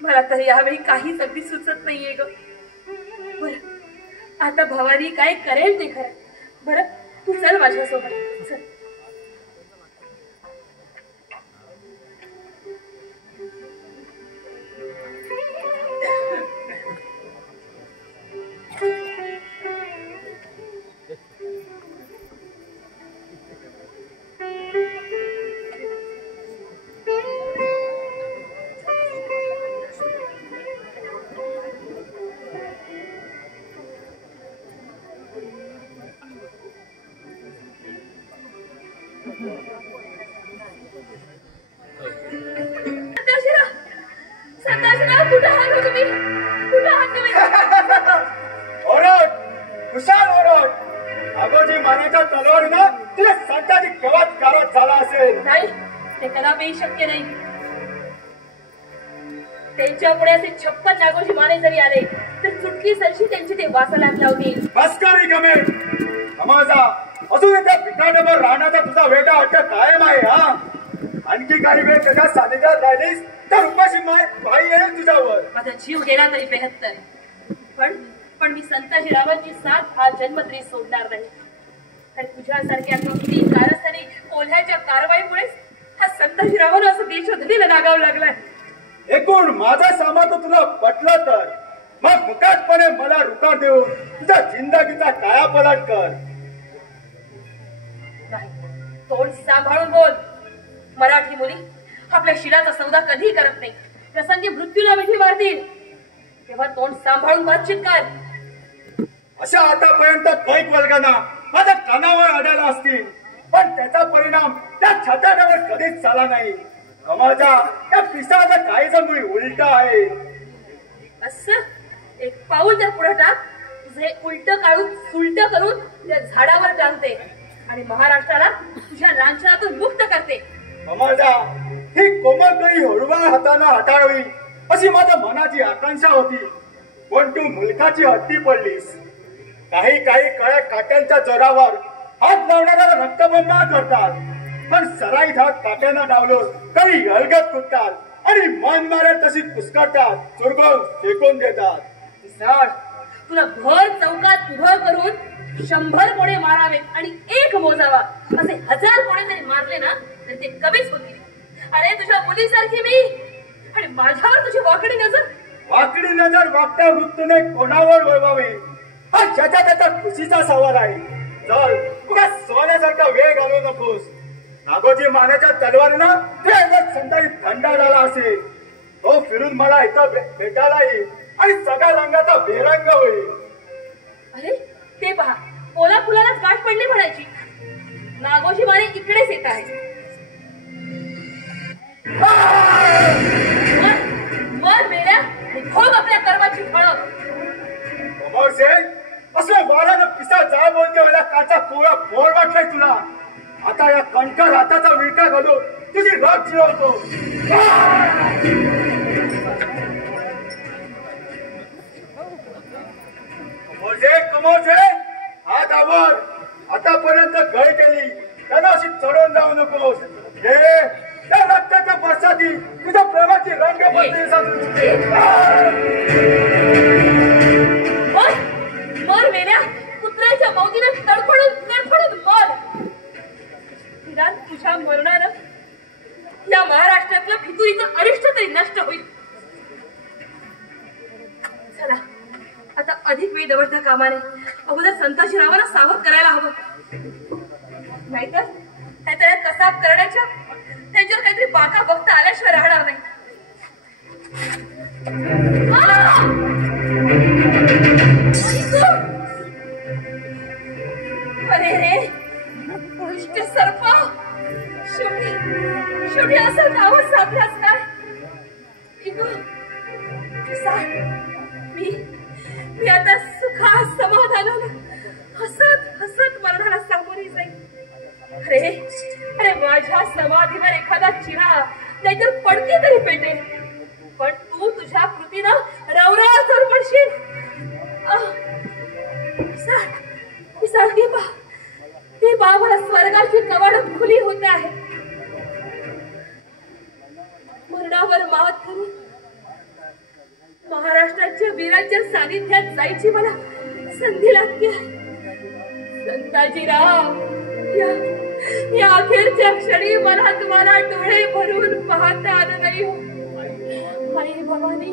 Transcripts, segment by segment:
मला तर यावेळी काहीच अगदी सुचत नाहीये ग. बरं आता भवानी काय करेल ते खरं. बरं तू चल माझ्यासोबत चल. शक्य नाही. त्यांच्या पुढे असे 56 नागोजी माने जरी आले तर चुटकी सरशी त्यांची ते वासाला लावतील. बसकरी गमे समाजा अजून त्या पिठाडवर राहण्याचा तुझा वेगळा हट्ट कायम आहे. हा आणखी काही वेळ त्याच्या सानिध्यात राहिलीस तर उपाशी माय भाई येईल तुझ्यावर. माझा जीव गेला तरी 72. पण मी संताजी रावांची साथ हा जन्म तरी सोडणार नाही. तर तुझ्यासारख्या कमती कारस्थानी कोल्ह्याच्या कारवाईमुळे हा संताजीरावांना असं देशोधडीला लागावं लागलाय. एकूण माझा सामान तुला पटलं तर मग मुकाटपणे मला रुकार देऊन तुझ्या जिंदगीचा कायापालट कर. नाही, तोंड सांभाळून बोल. मराठी मुली आपल्या शिलाचा सौदा कधी करत नाही. प्रसंगी मृत्यूला मिठी मारतील तेव्हा तोंड सांभाळून बातचीत कर. अशा आतापर्यंत कैक वर्गांना माझ्या कानावर आढळला असतील, पण त्याचा परिणाम त्या छाताड्यावर कधीच झाला नाही. कमळचा त्या पिसाचा काही जण उलट आहे. असं एक पाऊल जर पुढे टाक, तुझे उलट काढून सुलट करून त्या झाडावर टांगते आणि महाराष्ट्राला तुझ्या लांछनातून मुक्त करते. कमळचा ही कोमलकळी हळूवार हाताने हाताळवी अशी माझ्या मनाची आकांक्षा होती, पण तू मुलखाची हत्ती पडलीस. काही कळ्या काट्यांच्या जोरावर हात लावणाऱ्याला रक्तबंबाळ करतात, पण सराईत हात काट्यांना डावलो तरी अलगद फुटतात आणि मन मारेल तशी पुस्करतात, चुरगून फेकून देतात. तुला भर चौकात उभं करून 100 कोणे मारावेत आणि एक मोजावा असे 1000 कोणे जरी मारले ना तर ते कमीच होतील. अरे तुझ्या मुलीसारखी मी आणि माझ्यावर तुझी वाकडी नजर वागत्या वृत्तीने कोणावर वळवावी हा ज्याच्या त्याच्या खुशीचा सवाल आहे. चल तुला सोन्यासारखा वेळ घालवू नकोस. नागोजी मानेच्या तलवारीनं ते संताईत थंडा झाला असेल, तो फिरून मला इथं भेटायला येईल आणि सगळ्या रंगाचा बेरंग होईल. अरे ते पहा, पोला फुलालाच गाठ पडली म्हणायची. नागोजी माने इकडेच येत आहे. मर मेल्या खोल आपल्या कर्माची फळं. असं वारानं पिसा जा बोलते मला काचा कोळा फोड वाटलाय तुला. आता या कणकर हाताचा विळका घालून तुझी राग जिरवतो. कमोजे हात आवर. आतापर्यंत गळ केली त्यांना अशी चढवून जाऊ नकोस. हे त्या रक्ताच्या पश्चाती तुझ्या प्रेमाची रंग मर मेल्या कुत्र्याच्या मौतीने तडफडून मर. तुझ्या मरणानं या महाराष्ट्रातलं फितुरीचं अरिष्ट तरी नष्ट होईल. चला आता अधिक वेळ दवडता कामाने अगोदर संताजीरावांना सावध करायला हवं. नाहीतर त्या कसाब करण्याच्या त्यांच्यावर काहीतरी बाका बघता आल्याशिवाय राहणार नाही. अरे रे सर्पा, शेवटी असं नावच सापडाच काय. मी आता सुखा समाधानाला हसत मरणाला सामोरी जाईल. अरे माझ्या समाधीवर एखादा चिरा नाहीतर पडके तरी पेटेल, पण तू तुझ्या कृतीनं रवरा चढ पडशील. ती बा मला स्वर्गाची कवाड खुली होते आहे. मरणावर मात करून महाराष्ट्राच्या वीरांच्या सानिध्यात जायची मला संधी लागते. संताजीराव, या अखेरच्या क्षणी मला तुम्हाला डोळे भरून पाहता आलं नाही. आई भवानी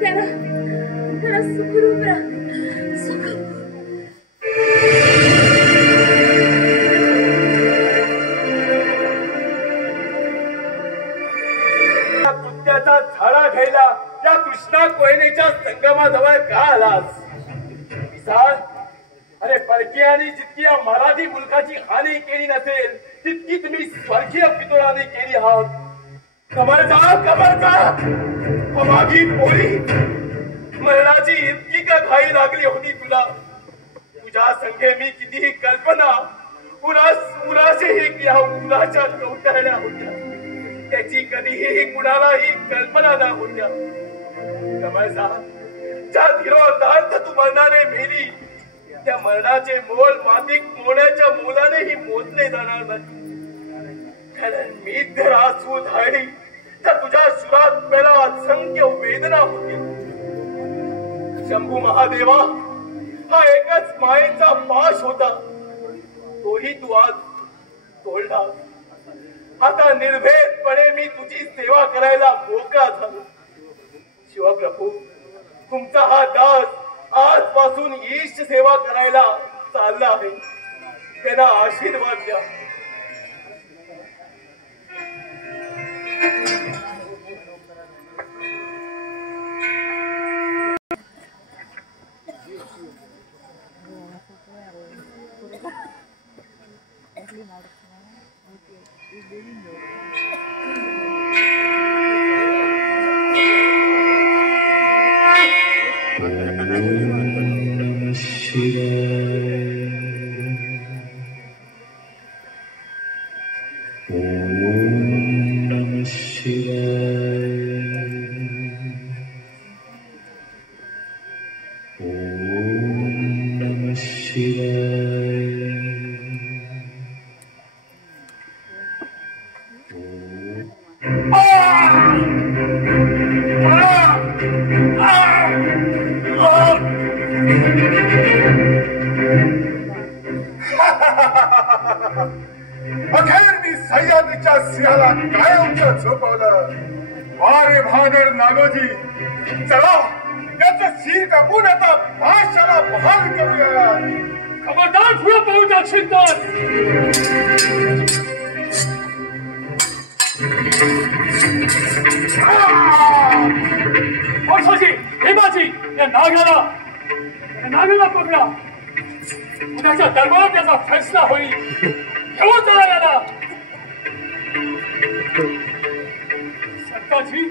त्याला सुखरूप राहा. कुत्त्याचा झाडा घ्यायला या कृष्णा कोयनेच्या संगमाजवळ का आलास? अरे परकीयांनी जितकी या मराठी मुलकाची हानी केली नसेल तितकी तुम्ही स्वर्गीय पितुळाने केली आहात. कमरचा मागी पोळी मरणाची इतकी का घाई लागली होती तुला? तुझ्या संगे मी कितीही कल्पना उराशेही या उराच्या कवटाळल्या होत्या, त्याची कधीही कुणालाही कल्पना न होत्या. कमळचा ज्या धीरोदार्थ तू मरणाने मेली त्या मरणाचे मोल मातीक मोड्याच्या मोलानेही मोजले जाणार नाही. कारण मी जर आसू धाडली तर तुझ्या सुरात मला असंख्य वेदना होतील. शंभू महादेवा, हा एकच मायेचा पाश होता, तोही तू आज तोडला. आता निर्भेदपणे मी तुझी सेवा करायला मोकळा झालो. शिवप्रभू, तुमचा हा दास आजपासून ईष्ट सेवा करायला चालला आहे. त्यांना आशीर्वाद द्या. अखेर मी सह्याद्रीच्या सिंहाला कायमचं झोपवलं. वारे भानर नागोजी, चला त्याचं शिर कापून आता भाषाला बहाल करूया. खबरदार पुढे पाहू दक्षिणदार. वर्षाजी, हेमाजी, या नागाला पकडा. उद्याच्या दरबारात त्याचा फैसला होईल. घेऊन चला याला. सरताजी,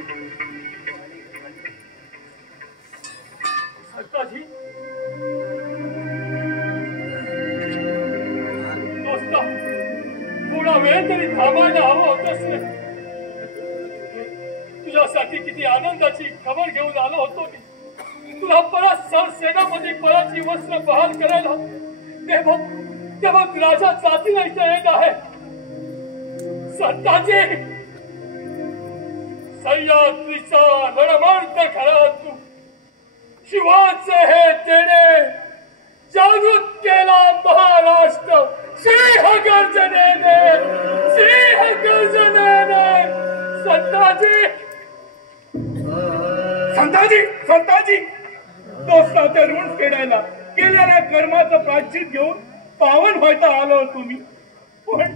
दोस्ता, थोडा वेळ तरी थांबायला हवं होतंस रे. तुझ्यासाठी किती आनंदाची खबर घेऊन आलो होतो मी. तुला परत सरसेनापती पदाची वस्त्र बहाल करायला तेव्हा राजा जातीला इथे येत आहे. संताजी, सह्याद्रीचा रणमंत खरा तू. शिवाचे हे तेने जागृत केला महाराष्ट्र. सिंह गर्जनेने. संताजी, दोस्ताचे ऋण फेडायला केलेल्या कर्माचं प्रायश्चित घेऊन पावन व्हायचा आलो तुम्ही. पण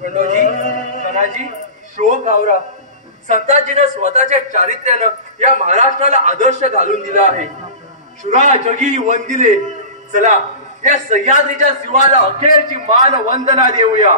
खंडोजी, शोक आवरा. संताजीनं स्वतःच्या चारित्र्यानं या महाराष्ट्राला आदर्श घालून दिला आहे. शुरा जगी वंदिले. चला या सह्याद्रीच्या शिवाला अखेरची मान वंदना देऊया.